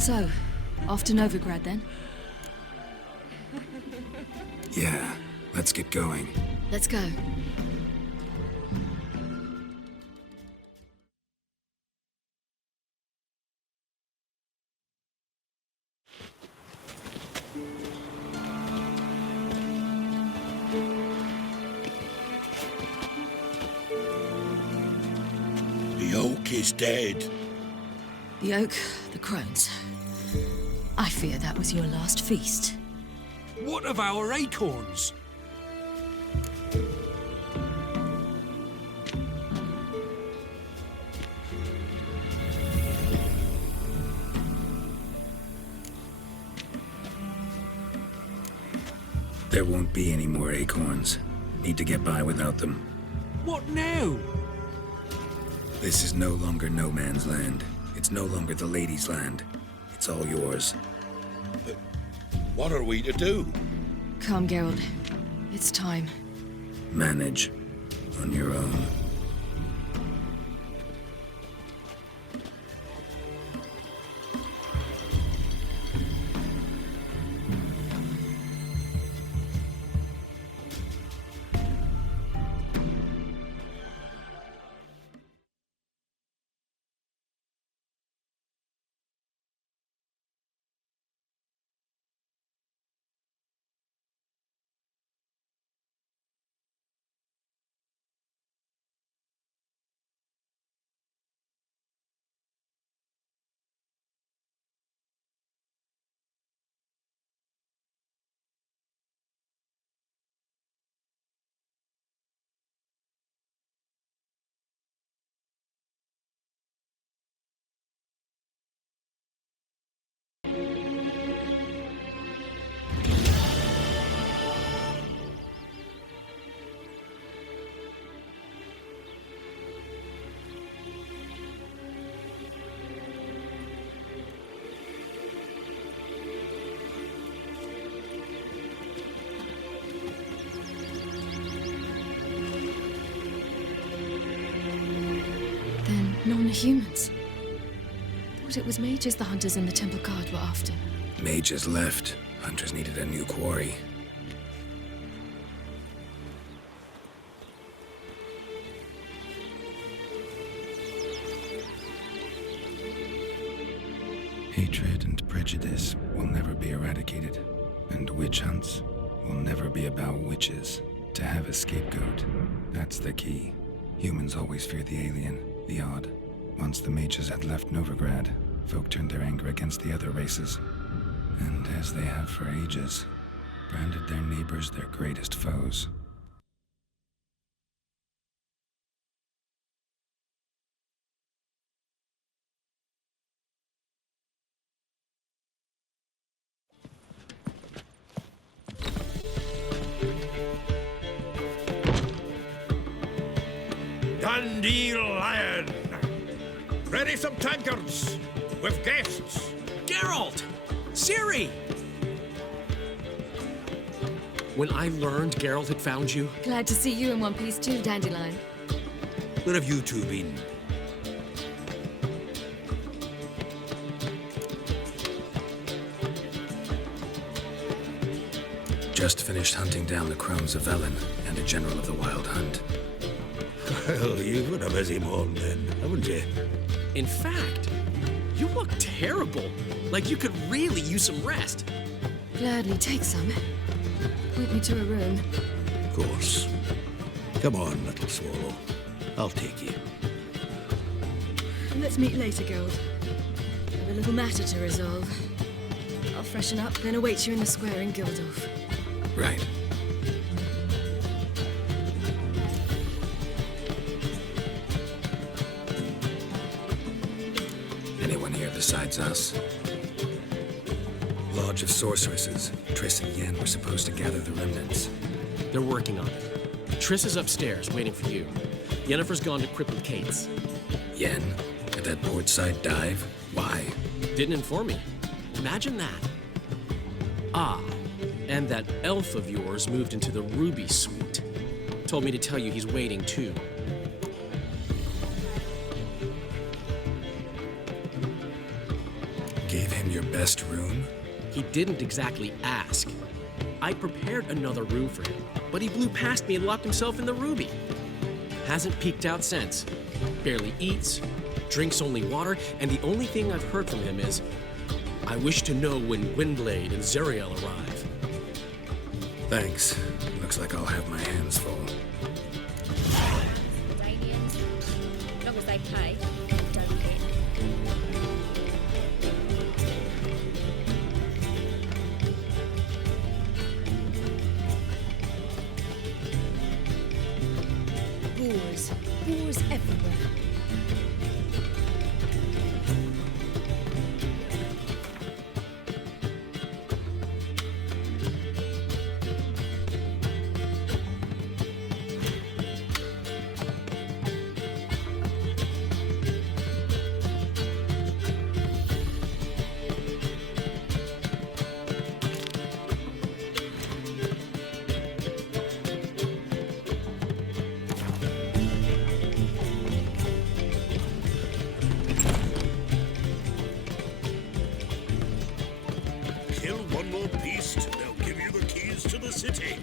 So, off to Novigrad then? Yeah, let's get going. Let's go. The oak is dead. The oak, the crones. I fear that was your last feast. What of our acorns? There won't be any more acorns. Need to get by without them. What now? This is no longer no man's land. It's no longer the lady's land. It's all yours. What are we to do? Come, Geralt. It's time. Manage on your own. Non-humans. Thought it was mages the hunters in the Temple Guard were after. Mages left. Hunters needed a new quarry. Hatred and prejudice will never be eradicated. And witch hunts will never be about witches. To have a scapegoat, that's the key. Humans always fear the alien, the odd. Once the mages had left Novigrad, folk turned their anger against the other races. And as they have for ages, branded their neighbors their greatest foes. Dandelion! Ready some tankards with guests. Geralt! Ciri! When I learned Geralt had found you, Glad to see you in one piece too, Dandelion. Where have you two been? Just finished hunting down the crones of Velen and a general of the Wild Hunt. Well, you've had a busy morning then, haven't you? in fact, you look terrible. Like you could really use some rest. Gladly take some. Point me to a room. Of course. Come on, little swallow. I'll take you. Let's meet later, Geralt. Have a little matter to resolve. I'll freshen up, then await you in the square in Gildorf. Right. Anyone here besides us? Lodge of Sorceresses. Triss and Yen were supposed to gather the remnants. They're working on it. Triss is upstairs, waiting for you. Yennefer's gone to crippled Kate's. Yen? At that portside dive? Why? Didn't inform me. Imagine that. Ah, and that elf of yours moved into the Ruby Suite. Told me to tell you he's waiting too. Gave him your best room? He didn't exactly ask. I prepared another room for him, but he blew past me and locked himself in the Ruby. Hasn't peeked out since. Barely eats, drinks only water, and the only thing I've heard from him is, I wish to know when Gwynblade and Zariel arrive. Thanks. Looks like I'll have my hands full. Iranians, as long as they pay, don't hit. Boars. Boars everywhere. Kill one more beast, and they'll give you the keys to the city.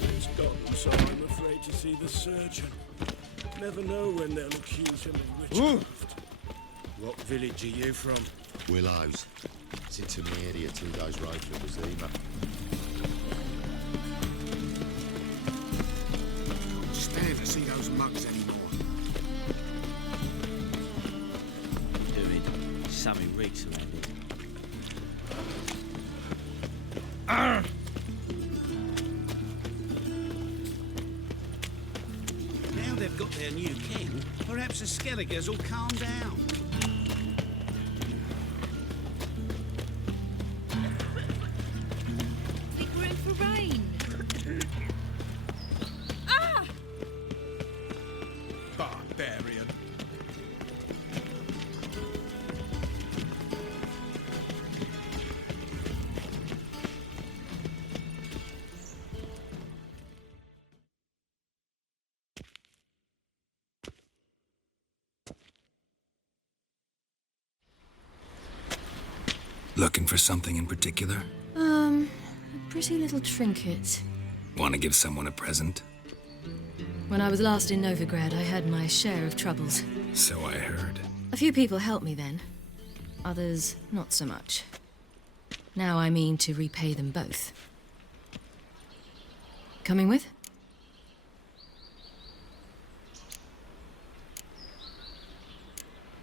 He's gone, so I'm afraid to see the surgeon. Never know when they'll accuse him of witchcraft. What village are you from? Willows. It's into my area 2 days road from Zima. Stand to see those mugs anymore. Doing something reeks around it. Now they've got their new king, perhaps the Skelligers will calm down. Think we're in for rain. Barbarian. Looking for something in particular? A pretty little trinket. Want to give someone a present? When I was last in Novigrad, I had my share of troubles. So I heard. A few people helped me then. Others, not so much. Now I mean to repay them both. Coming with?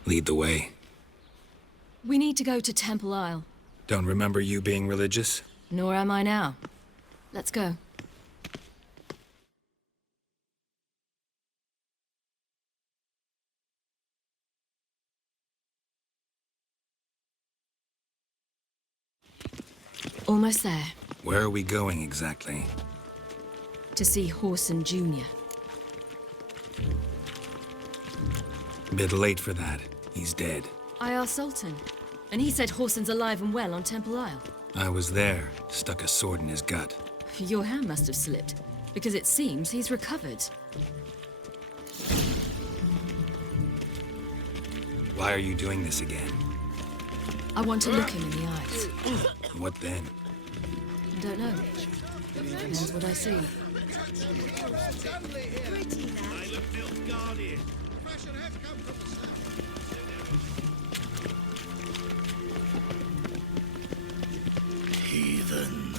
Lead the way. We need to go to Temple Isle. Don't remember you being religious? Nor am I now. Let's go. Almost there. Where are we going exactly? To see Horson Jr. Bit late for that. He's dead. I asked Sultan, and he said Horson's alive and well on Temple Isle. I was there. Stuck a sword in his gut. Your hand must have slipped, because it seems he's recovered. Why are you doing this again? I want to look him in the eyes. What then? I don't know. Depends what I see. Heathen.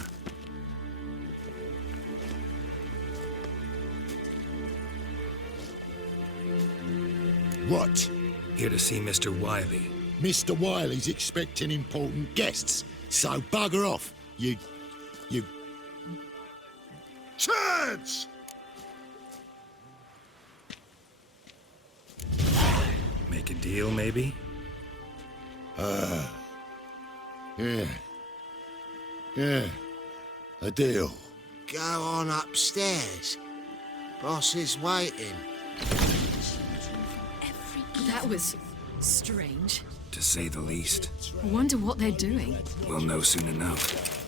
What? Here to see Mr. Wiley. Mr. Wiley's expecting important guests, so bugger off, you... Turds! Make a deal, maybe? Yeah, a deal. Go on upstairs. Boss is waiting. That was strange. To say the least. I wonder what they're doing. We'll know soon enough.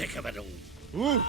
sick of it all. Ooh.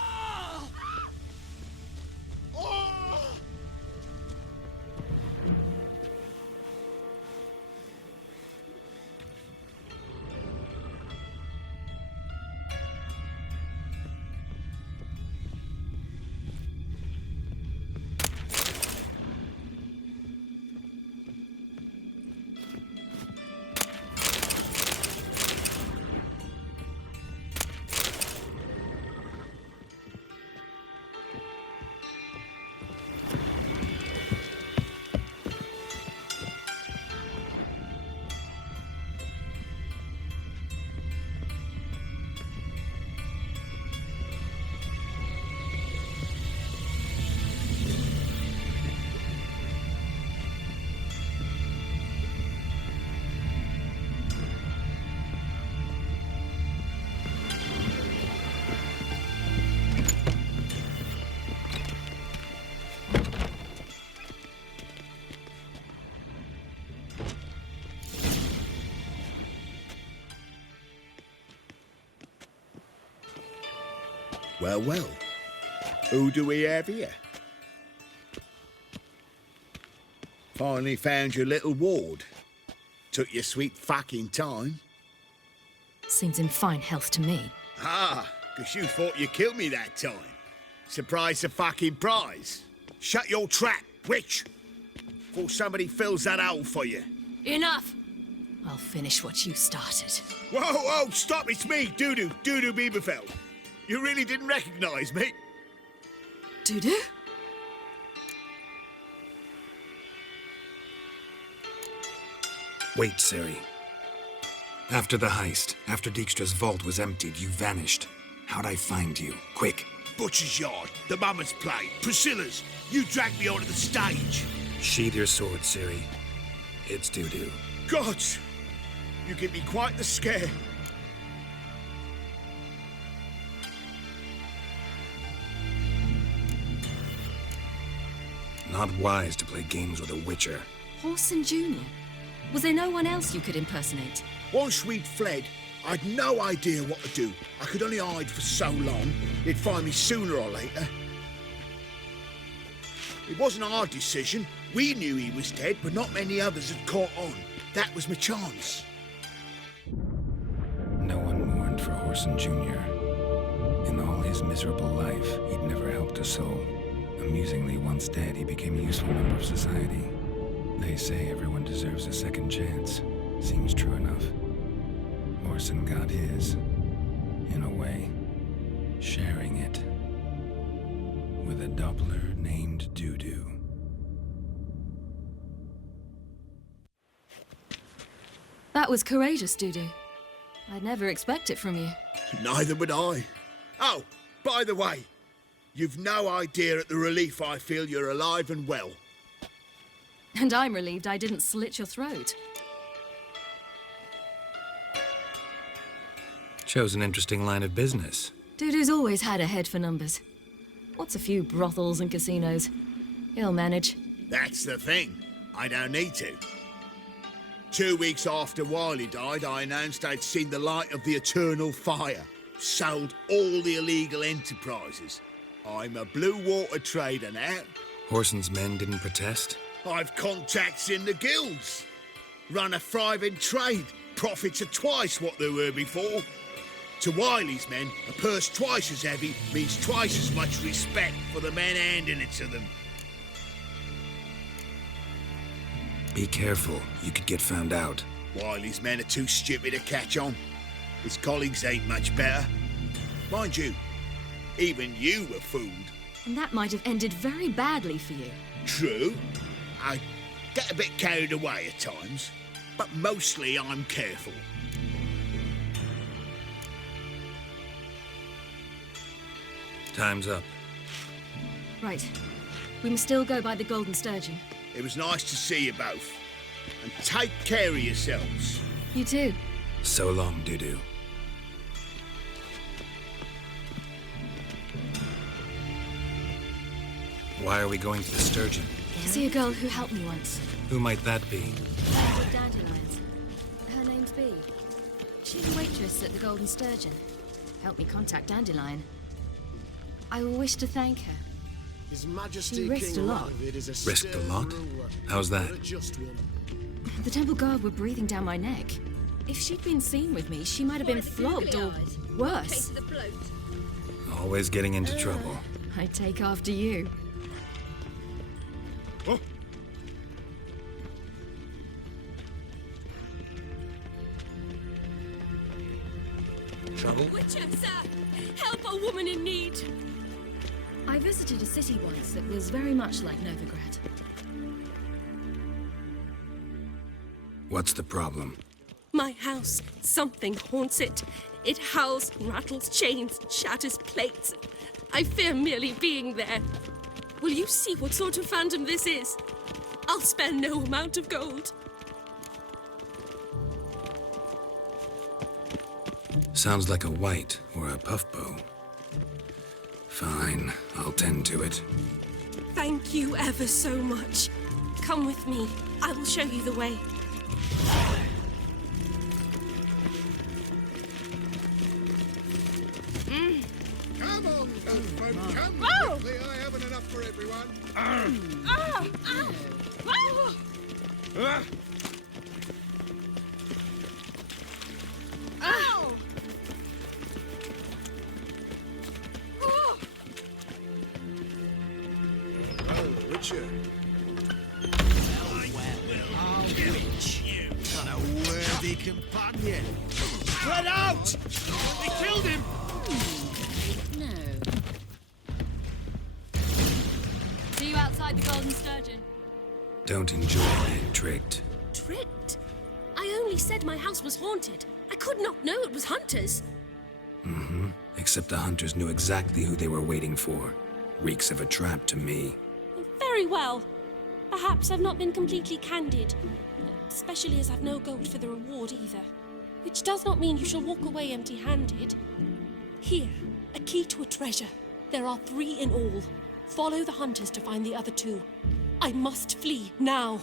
Well, well. Who do we have here? Finally found your little ward. Took your sweet fucking time. Seems in fine health to me. Ah, 'cause you thought you killed me that time. Surprise the fucking prize. Shut your trap, witch. Before somebody fills that hole for you. Enough! I'll finish what you started. Whoa, whoa, stop, it's me, Doodoo Bieberfeld. You really didn't recognise me? Doodoo? Wait, Ciri. After the heist, after Dijkstra's vault was emptied, you vanished. How'd I find you? Quick. Butcher's Yard, the Mama's Play, Priscilla's. You dragged me onto the stage. Sheathe your sword, Ciri. It's Doodoo. Gods, you give me quite the scare. Not wise to play games with a witcher. Horson Jr.? Was there no one else you could impersonate? Once we'd fled, I'd no idea what to do. I could only hide for so long. They'd find me sooner or later. It wasn't our decision. We knew he was dead, but not many others had caught on. That was my chance. No one mourned for Horson Jr. In all his miserable life, he'd never helped a soul. Amusingly, once dead, he became a useful member of society. They say everyone deserves a second chance. Seems true enough. Horson got his, in a way, sharing it with a Doppler named Doodoo. That was courageous, Doodoo. I'd never expect it from you. Neither would I. Oh, by the way, you've no idea at the relief I feel you're alive and well. And I'm relieved I didn't slit your throat. Chose an interesting line of business. Doodoo's always had a head for numbers. What's a few brothels and casinos? He'll manage. That's the thing. I don't need to. 2 weeks after Wiley died, I announced I'd seen the light of the eternal fire. Sold all the illegal enterprises. I'm a blue water trader now. Horson's men didn't protest? I've contacts in the guilds. Run a thriving trade. Profits are twice what they were before. To Wiley's men, a purse twice as heavy means twice as much respect for the men handing it to them. Be careful, you could get found out. Wiley's men are too stupid to catch on. His colleagues ain't much better. Mind you, even you were fooled. And that might have ended very badly for you. True. I get a bit carried away at times, but mostly I'm careful. Time's up. Right. We must still go by the Golden Sturgeon. It was nice to see you both. And take care of yourselves. You too. So long, Doodoo. Why are we going to the Sturgeon? To see a girl who helped me once. Who might that be? Dandelions. Her name's Bee. She's a waitress at the Golden Sturgeon. helped me contact Dandelion. I wish to thank her. His Majesty She risked King a lot. Radovid is a Risked a stern lot? ruler, How's that? but a just one. The Temple Guard were breathing down my neck. If she'd been seen with me, she might have been flogged or worse. The bloat. Always getting into trouble. I take after you. Trouble? Witcher, sir! Help a woman in need! I visited a city once that was very much like Novigrad. What's the problem? My house. Something haunts it. It howls, rattles chains, shatters plates. I fear merely being there. Will you see what sort of phantom this is? I'll spare no amount of gold. Sounds like a white or a puffbow. Fine, I'll tend to it. Thank you ever so much. Come with me. I will show you the way. Come on, folk, come Whoa! quickly. I haven't enough for everyone. Ow! Oh, Witcher. Worthy companion. Spread out! They killed him! No. See you outside the Golden Sturgeon. Don't enjoy being tricked. Tricked? I only said my house was haunted. I could not know it was hunters. Except the hunters knew exactly who they were waiting for. Reeks of a trap to me. Very well. Perhaps I've not been completely candid. Especially as I've no gold for the reward either. Which does not mean you shall walk away empty-handed. Here, a key to a treasure. There are 3 in all. Follow the hunters to find the other 2. I must flee now.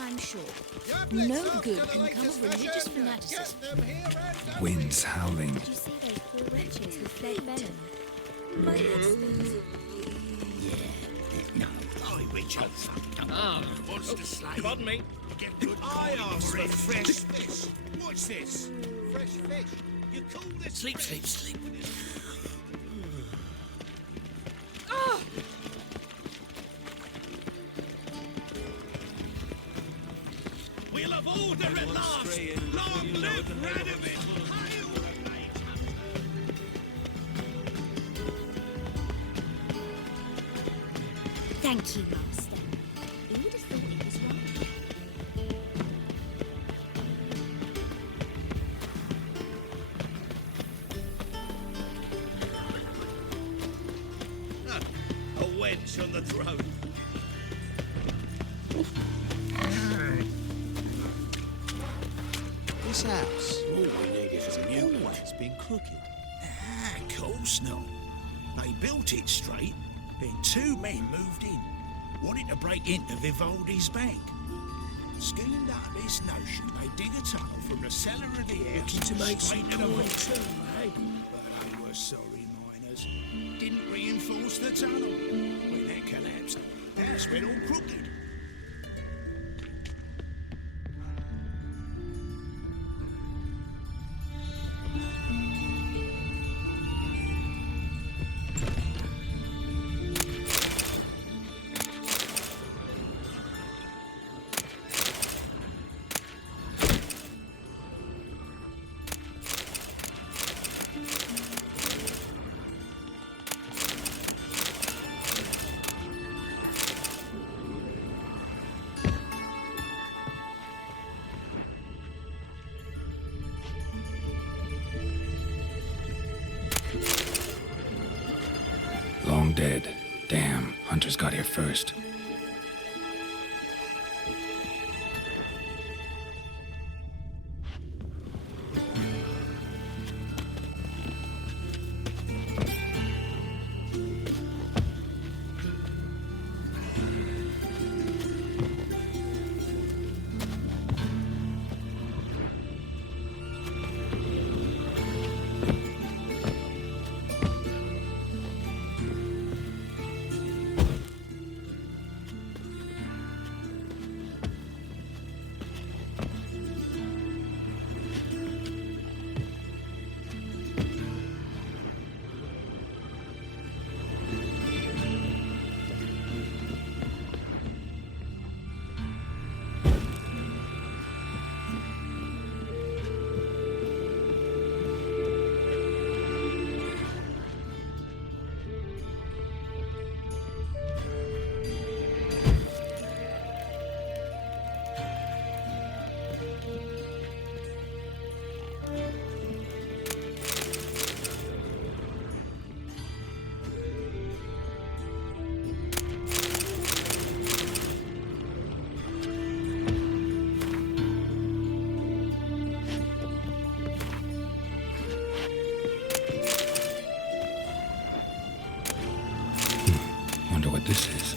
I'm sure. Your No blitz good after the can come latest of religious fashion. fanaticism. Get them here and done. Winds howling. Did you see those poor wretches who fled Velen? My head spins. No, I Richard. Wants to slay. Pardon me. Get good. I asked for fresh fish. What's this? Fresh fish. You call this Sleep, sleep, sleep. We'll have order at last. Long live Radovid. Hail the mate. Thank you, Master. Who would have thought it was right? A wench on the throne. This house All we need is a new one. always been crooked. Of course not. They built it straight, then 2 men moved in, wanted to break into Vivaldi's bank. Schemed up this notion they dig a tunnel from the cellar of the house Looking to make some straight to the coin vault. too, eh? But they were sorry miners. Didn't reinforce the tunnel. When that collapsed, the house went all crooked. long dead. Damn, hunters got here first. Wonder what this is.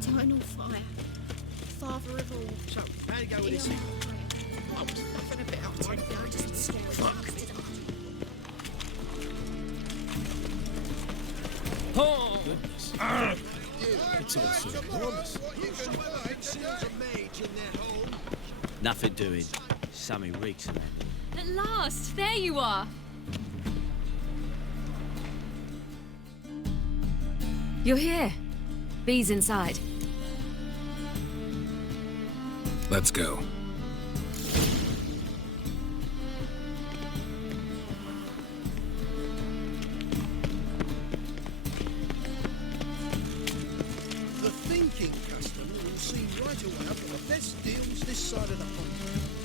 Eternal fire. Father of all. So, how you go with this thing? I was nothing about it. I just scared. Fuck. Oh, goodness. It's all so enormous. Nothing doing. Something reeks around here. At last, there you are. You're here. Bee's inside. Let's go. The thinking customer will see right away I've got the best deals this side of the pond.